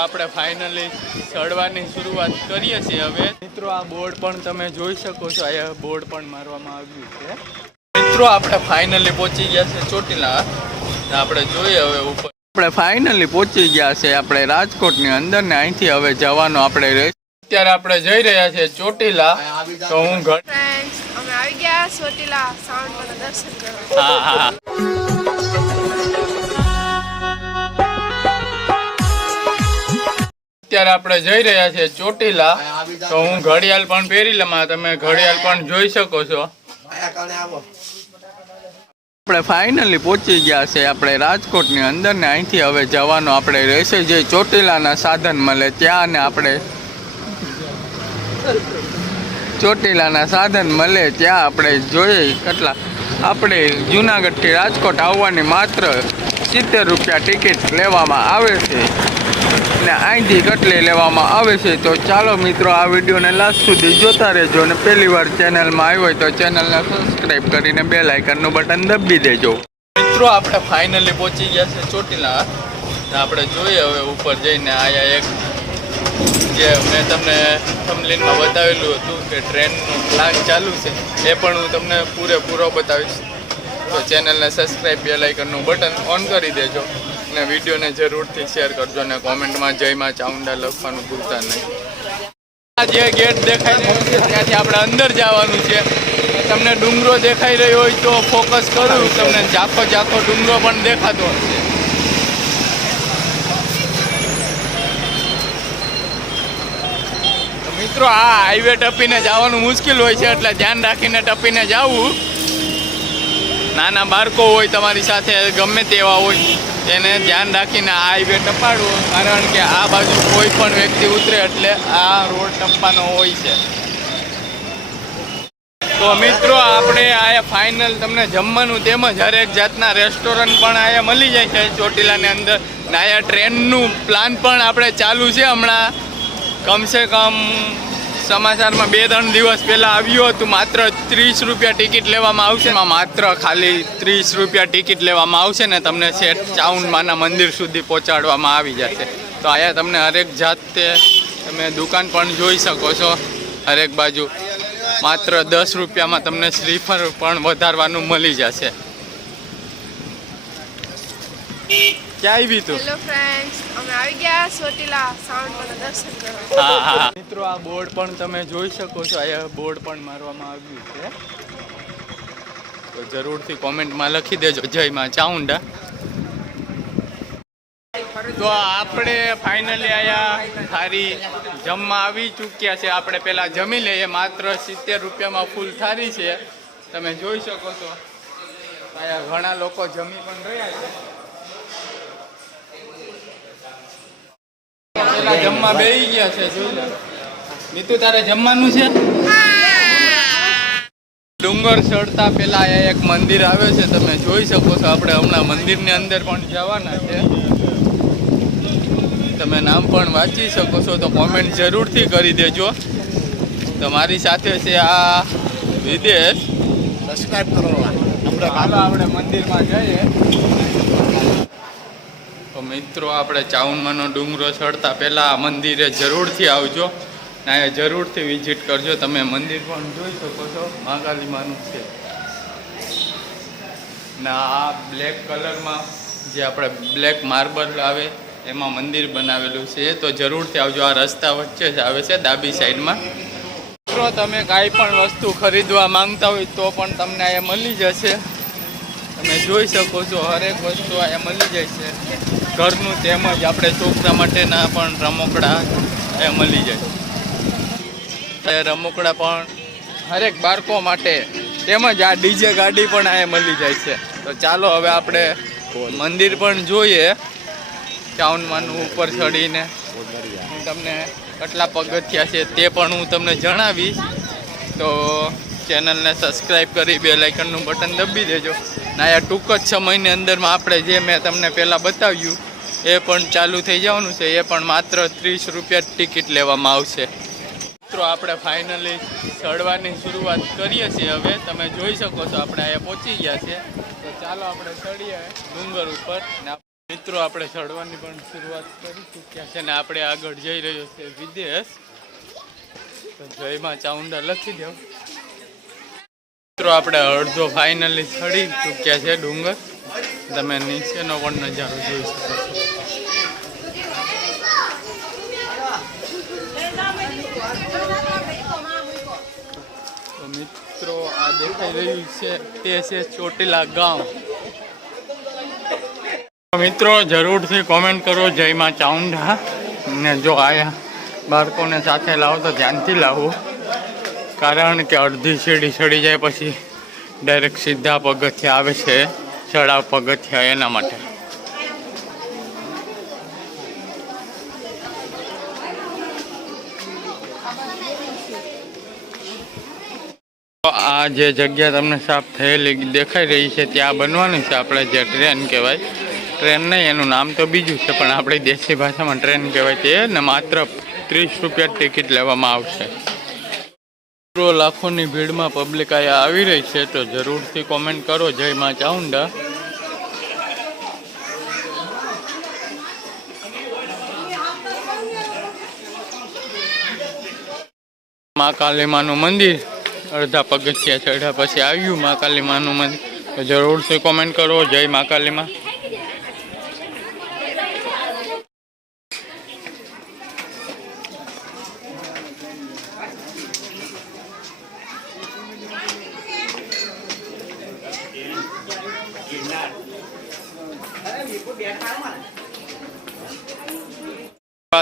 આપણે ફાઇનલી ચડવાની શરૂઆત કરીએ છીએ હવે મિત્રો। આ બોર્ડ પણ તમે જોઈ શકો છો, અહીંયા બોર્ડ પણ મારવામાં આવ્યું છે મિત્રો। આપણે ફાઇનલી પહોંચી ગયા છે ચોટીલા। આપણે જોઈએ હવે ઉપર આપણે ફાઇનલી પહોંચી ગયા છે આપણે રાજકોટની અંદર ને અહીંથી હવે જવાનું આપણે રહેશે। અત્યારે આપણે જઈ રહ્યા છીએ ચોટીલા। તો હું ઘર અમે આવી ગયા ચોટીલા સાવનના દર્શન કરવા। હા હા અત્યારે આપણે જઈ રહ્યા છીએ ચોટીલા। તો હું ઘડિયાળ પણ પહેરી લઉં, તમે ઘડિયાળ પણ જોઈ શકો છો। આપણે ફાઇનલી પહોંચી ગયા છે આપણે રાજકોટની અંદર ને અહીંથી હવે જવાનું આપણે રહેશે જે ચોટીલાના સાધન મળે ત્યાં, અને આપણે ચોટીલાના સાધન મળે ત્યાં આપણે જોઈએ કેટલા આપણે જુનાગઢથી રાજકોટ આવવાની માત્ર 70 રૂપિયા ટિકિટ લેવામાં આવે છે ને અહીંથી કેટલી લેવામાં આવે છે। તો ચાલો મિત્રો આ વિડીયોને લાસ્ટ સુધી જોતા રહેજો, અને પહેલી વાર ચેનલમાં આવ્યો હોય તો ચેનલને સબસ્ક્રાઈબ કરીને બેલ આઇકનનું બટન દબાવી દેજો। મિત્રો આપણે ફાઇનલી પહોંચી ગયા છે ચોટીલા। આપણે જોઈએ હવે ઉપર જઈને આયા એક જે મેં તમને થંબનેલમાં બતાવેલું હતું કે ટ્રેનનું પ્લાન ચાલુ છે, એ પણ હું તમને પૂરેપૂરો બતાવીશ। તો ચેનલને સબસ્ક્રાઈબ બેલ આઇકનનું બટન ઓન કરી દેજો, અને વિડીયોને જરૂરથી શેર કરજો, અને કોમેન્ટમાં જય માં ચામુંડા લખવાનું ભૂલતા નહીં। આ જે ગેટ દેખાઈ રહ્યો છે ત્યાંથી આપણે અંદર જવાનું છે। તમને ડુંગરો દેખાઈ રહ્યો હોય તો ફોકસ કરું, તમને ઝાખો ઝાખો ડુંગરો પણ દેખાતો હશે। મિત્રો આ હાઈવે ટપીને જવાનું મુશ્કેલ હોય છે, એટલે ધ્યાન રાખીને ટપીને જવું। નાના બાળકો હોય તમારી સાથે ગમે તેવા હોય તેને ધ્યાન રાખીને આ હાઈવે ટપાડવો, કારણ કે આ બાજુ કોઈ પણ વ્યક્તિ ઉતરે એટલે આ રોડ ટપવાનો હોય છે। તો મિત્રો આપણે આયા ફાઇનલ તમને જમવાનું તેમજ હરેક જાતના રેસ્ટોરન્ટ પણ આયા મળી જાય છે ચોટીલાની અંદર, ને આયા ટ્રેનનું પ્લાન પણ આપણે ચાલુ છે હમણાં। કમસે કમ સમાચારમાં 2-3 દિવસ પહેલાં આવ્યું હતું, માત્ર 30 રૂપિયા ટિકિટ લેવામાં આવશે। માત્ર ખાલી 30 રૂપિયા ટિકિટ લેવામાં આવશે ને તમને શેઠ ચાઉંડમાના મંદિર સુધી પહોંચાડવામાં આવી જશે। તો અહીંયા તમને હરેક જાતે તમે દુકાન પણ જોઈ શકો છો હરેક બાજુ। માત્ર 10 રૂપિયામાં તમને સ્લીપર પણ વધારવાનું મળી જશે। ક્યાં આવી તું? હેલો ફ્રેન્ડ્સ, અમે આવી ગયા ચોટીલા સાવનના દર્શન કરવા। હા હા મિત્રો આ બોર્ડ પણ તમે જોઈ શકો છો, અહીંયા બોર્ડ પણ મારવામાં આવ્યું છે। તો જરૂરથી કોમેન્ટમાં લખી દેજો જય માં ચામુંડા। તો આપણે ફાઇનલી અહીંયા થાળી જમવા આવી ચૂક્યા છે। આપણે પહેલાં જમી લઈએ, માત્ર 70 રૂપિયામાં ફૂલ થાળી છે, તમે જોઈ શકો છો। અહીંયા ઘણા લોકો જમી પણ રહ્યા છે। પેલા જમવા બેસી ગયા છે, જોઈ લે મીતુ તારે જમવાનું છે। ડુંગર ચડતા પેલા અહીંયા એક મંદિર આવે છે, તમે જોઈ શકો છો। આપણે હમણાં મંદિરની અંદર પણ જવાના છે, તમે નામ પણ વાંચી શકો છો, તો કોમેન્ટ જરૂરથી કરી દેજો। તો મારી સાથે છે આ વિદેશ, સબસ્ક્રાઇબ કરો। આપણે મંદિરમાં જઈએ। તો મિત્રો આપણે ચાઉંડમાનો ડુંગરો ચડતા પહેલાં આ મંદિરે જરૂરથી આવજો, ને અહીંયા જરૂરથી વિઝિટ કરજો। તમે મંદિર પણ જોઈ શકો છો, મહાકાલીમાનું છે ને આ બ્લેક કલરમાં જે આપણે બ્લેક માર્બલ આવે એમાં મંદિર બનાવેલું છે। તો જરૂરથી આવજો। આ રસ્તા વચ્ચે જ આવે છે ડાબી સાઈડમાં। મિત્રો તમે કાંઈ પણ વસ્તુ ખરીદવા માંગતા હોય તો પણ તમને અહીંયા મળી જશે, તમે જોઈ શકો છો। હરેક વસ્તુ અહીંયા મળી જાય છે, ઘરનું તેમજ આપણે છોકરા માટેના પણ રમકડા અહીંયા મળી જાય। રમકડા પણ હરેક બાળકો માટે તેમજ આ ડીજે ગાડી પણ અહીંયા મળી જાય છે। તો ચાલો હવે આપણે મંદિર પણ જોઈએ ચાઉંડમાનું ઉપર ચડીને। હું તમને કેટલા પગથિયા છે તે પણ હું તમને જણાવીશ। તો ચેનલને સબસ્ક્રાઈબ કરી બેલ આઇકનનું બટન દબાવી દેજો। ને આ ટૂંક જ સમયની અંદરમાં આપણે જે મેં તમને પહેલાં બતાવ્યું એ પણ ચાલુ થઈ જવાનું છે, એ પણ માત્ર 30 રૂપિયા ટિકિટ લેવામાં આવશે। મિત્રો આપણે ફાઇનલી ચડવાની શરૂઆત કરીએ છીએ હવે, તમે જોઈ શકો છો। આપણે અહીંયા પહોંચી ગયા છે, તો ચાલો આપણે ચડીએ ડુંગર ઉપર. મિત્રો આપણે ચડવાની પણ શરૂઆત કરી ચૂક્યા છે ને આપણે આગળ જઈ રહ્યો છે વિદેશ. તો જયમાં ચાઉંડા લખી દો. મિત્રો આપણે અડધો ફાઇનલી ચડી ચૂક્યા છે ડુંગર. તમે નીચેનો પણ નજારો જોઈ શકો છો. તો મિત્રો આ દેખાઈ રહ્યું છે તે છે ચોટીલા ગામ. મિત્રો જરૂરથી કોમેન્ટ કરો જય માં ચાઉંડા. ને જો આયા બાળકોને સાથે લાવો તો ધ્યાનથી લાવો, કારણ કે અડધી સીડી ચડી જાય પછી ડાયરેક્ટ સીધા પગથિયા આવે છે, ચડાવ પગથિયા, એના માટે. આ જે જગ્યા તમને સાફ થયેલી દેખાઈ રહી છે ત્યાં બનવાની છે આપણે જે ટ્રેન કહેવાય. ટ્રેન નહીં, એનું નામ તો બીજું છે, પણ આપણી દેશી ભાષામાં ટ્રેન કહેવાય તે. ને માત્ર 30 રૂપિયા ટિકિટ લેવામાં આવશે. લાખોની ભીડમાં પબ્લિક અહીંયા આવી રહી છે, તો જરૂરથી કોમેન્ટ કરો જય માં ચાઉંડા. મા કાલીમાનું મંદિર અડધા પગથિયા ચડ્યા પછી આવ્યું મા કાલીમાનું મંદિર. તો જરૂરથી કોમેન્ટ કરો જય મા કાલીમા.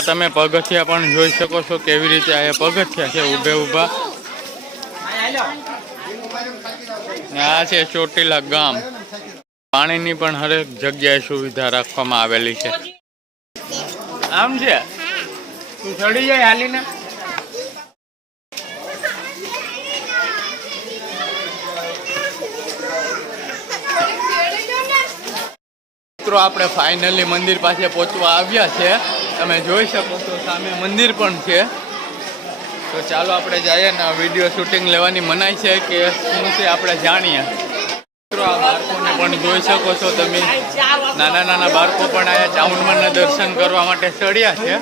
તમે પગથિયા પણ જોઈ શકો છો કેવી રીતે આ પગથિયા છે ઊભે ઊભા. આ છે ચોટીલા ગામ. પાણીની પણ હરેક જગ્યાએ સુવિધા રાખવામાં આવેલી છે. આમ છે તું ચડી જાય હાલીને. મિત્રો આપણે ફાઇનલી મંદિર પાસે પહોંચવા આવ્યા છે. તમે જોઈ શકો છો સામે મંદિર પણ છે. તો ચાલો આપણે જઈએ ને વિડીયો શૂટિંગ લેવાની મનાઈ છે કે શું છે આપણે જાણીએ. મિત્રો આ બાળકોને પણ જોઈ શકો છો તમે, નાના નાના બાળકો પણ આયા ચામુંડમાના દર્શન કરવા માટે ચડ્યા છે.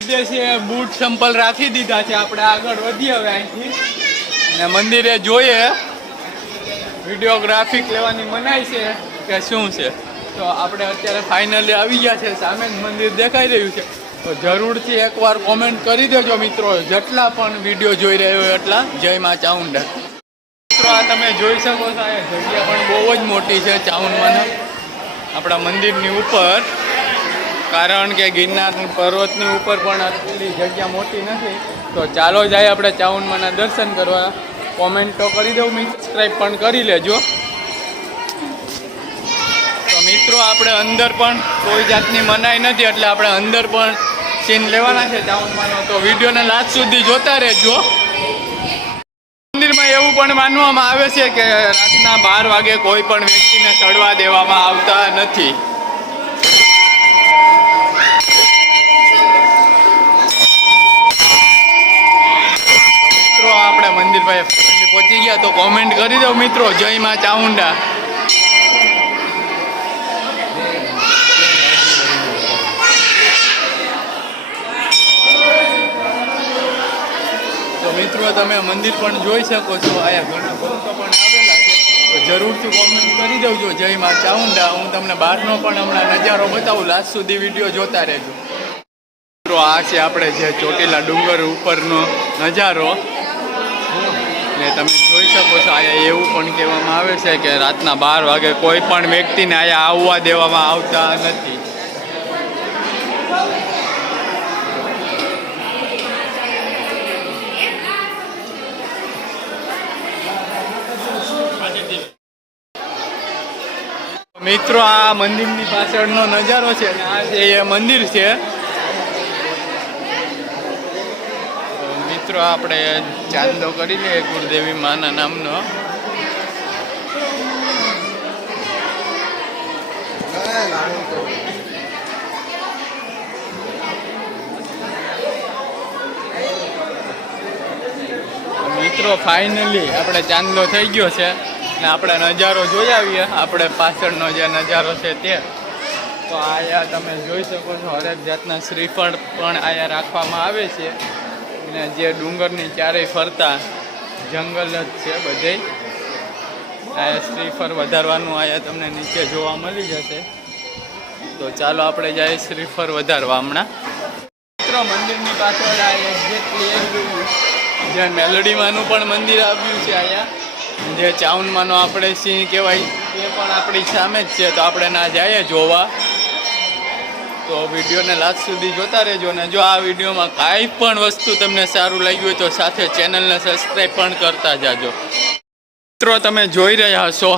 વિદેશી બૂટ સંપલ રાખી દીધા છે. આપણે આગળ વધીએ હવે અહીંથી ને મંદિરે જોઈએ. વિડીયોગ્રાફિક લેવાની મનાઈ છે કે શું છે. તો આપણે અત્યારે ફાઇનલી આવી ગયા છે. સામે જ મંદિર દેખાઈ રહ્યું છે. તો જરૂરથી એકવાર કોમેન્ટ કરી દેજો મિત્રો, જેટલા પણ વિડીયો જોઈ રહ્યો હોય એટલા જય માં ચાઉંડા. મિત્રો આ તમે જોઈ શકો છો આ જગ્યા પણ બહુ જ મોટી છે ચાઉંડમાના આપણા મંદિરની ઉપર. કારણ કે ગિરનાર પર્વતની ઉપર પણ આટલી જગ્યા મોટી નથી. તો ચાલો જાય આપણે ચાઉંડમાના દર્શન કરવા. કોમેન્ટ તો કરી દઉં, સબસ્ક્રાઈબ પણ કરી લેજો. તો મિત્રો આપણે અંદર પણ કોઈ જાતની મનાઈ નથી, એટલે આપણે અંદર પણ સીન લેવાના છે ચાઉંડમાનો. તો વિડીયોને લાસ્ટ સુધી જોતા રહેજો. મંદિરમાં એવું પણ માનવામાં આવે છે કે રાતના 12 વાગે કોઈ પણ વ્યક્તિને ચડવા દેવામાં આવતા નથી. મિત્રો આપણે મંદિર પાસે પહોંચી ગયા. તો કોમેન્ટ કરી દો મિત્રો જય માં ચાઉંડા. તો મિત્રો તમે મંદિર પણ જોઈ શકો છો. આયા ઘણા ભક્તો પણ આવેલા છે. તો જરૂરથી કોમેન્ટ કરી દેજો જય માં ચાઉંડા. હું તમને બહારનો પણ હમણાં નજારો બતાવું. લાસ્ટ સુધી વિડીયો જોતા રહેજો. મિત્રો આ છે આપણે જે ચોટીલા ડુંગર ઉપરનો નજારો. ને તમે જોઈ શકો છો અહીંયા એવું પણ કહેવામાં આવે છે કે રાતના 12 વાગે કોઈ પણ વ્યક્તિને અહીંયા આવવા દેવામાં આવતા નથી. મિત્રો આ મંદિરની પાછળનો નજારો છે ને આ છે એ મંદિર છે. મિત્રો આપણે ચાંદો કરી લઈએ ગુરુદેવી માના નામનો. મિત્રો ફાઇનલી આપણે ચાંદલો થઈ ગયો છે. ને આપણે નજારો જોઈ આવીએ. આપણે પાછળનો જે નજારો છે તે તો આયા તમે જોઈ શકો છો. હરેક જાતના શ્રીફળ પણ આયા રાખવામાં આવે છે. ને જે ડુંગરની ચારેય ફરતા જંગલ જ છે બધે. આયા શ્રીફળ વધારવાનું આયા તમને નીચે જોવા મળી જશે. તો ચાલો આપણે જઈએ શ્રીફળ વધારવા હમણાં. મંદિરની પાછળ આ એક્ઝેક્ટલી જે મેલડીમાંનું પણ મંદિર આવ્યું છે અહીંયા. જે ચાઉનમાંનો આપણે સિંહ કહેવાય એ પણ આપણી સામે જ છે. તો આપણે ના જઈએ જોવા. તો વિડીયોને લાસ્ટ સુધી જોતા રહેજો. ને જો આ વિડીયોમાં કાંઈ પણ વસ્તુ તમને સારું લાગ્યું હોય તો સાથે ચેનલને સબસ્ક્રાઈબ પણ કરતા જાજો. મિત્રો તમે જોઈ રહ્યા હશો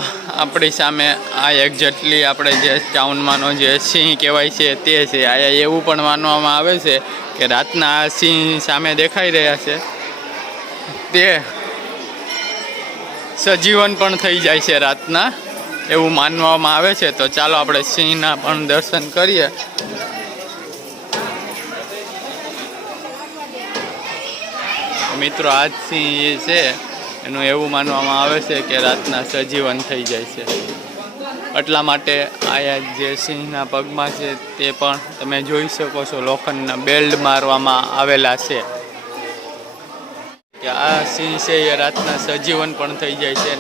આપણી સામે આ એક્ઝેક્ટલી આપણે જે ચાઉનમાંનો જે સિંહ કહેવાય છે તે છે. આયા એવું પણ માનવામાં આવે છે કે રાતના આ સિંહ સામે દેખાઈ રહ્યા છે તે સજીવન પણ થઈ જાય છે રાતના, એવું માનવામાં આવે છે. તો ચાલો આપણે સિંહના પણ દર્શન કરીએ. મિત્રો આ જ સિંહ એ છે, એનું એવું માનવામાં આવે છે કે રાતના સજીવન થઈ જાય છે. એટલા માટે આયા જે સિંહના પગમાં છે તે પણ તમે જોઈ શકો છો લોખંડના બેલ્ટ મારવામાં આવેલા છે કે આ સિંહ છે એ રાતના સજીવન પણ થઈ જાય છે.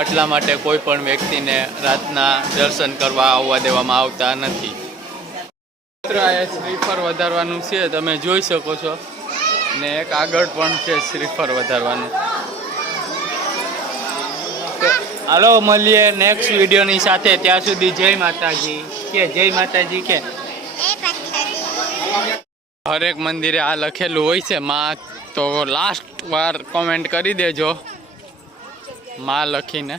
એટલા માટે કોઈ પણ વ્યક્તિને રાતના દર્શન કરવા આવવા દેવામાં આવતા નથી. મિત્રો આ શ્રીફળ વધારવાનું છે તમે જોઈ શકો છો. ને એક આગળ પણ છે શ્રીફળ વધારવાનું. હાલો મળીએ નેક્સ્ટ વિડીયોની સાથે. ત્યાં સુધી જય માતાજી કે જય માતાજી કે. હરેક મંદિરે આ લખેલું હોય છે માં. તો લાસ્ટ વાર કોમેન્ટ કરી દેજો માં લખીને.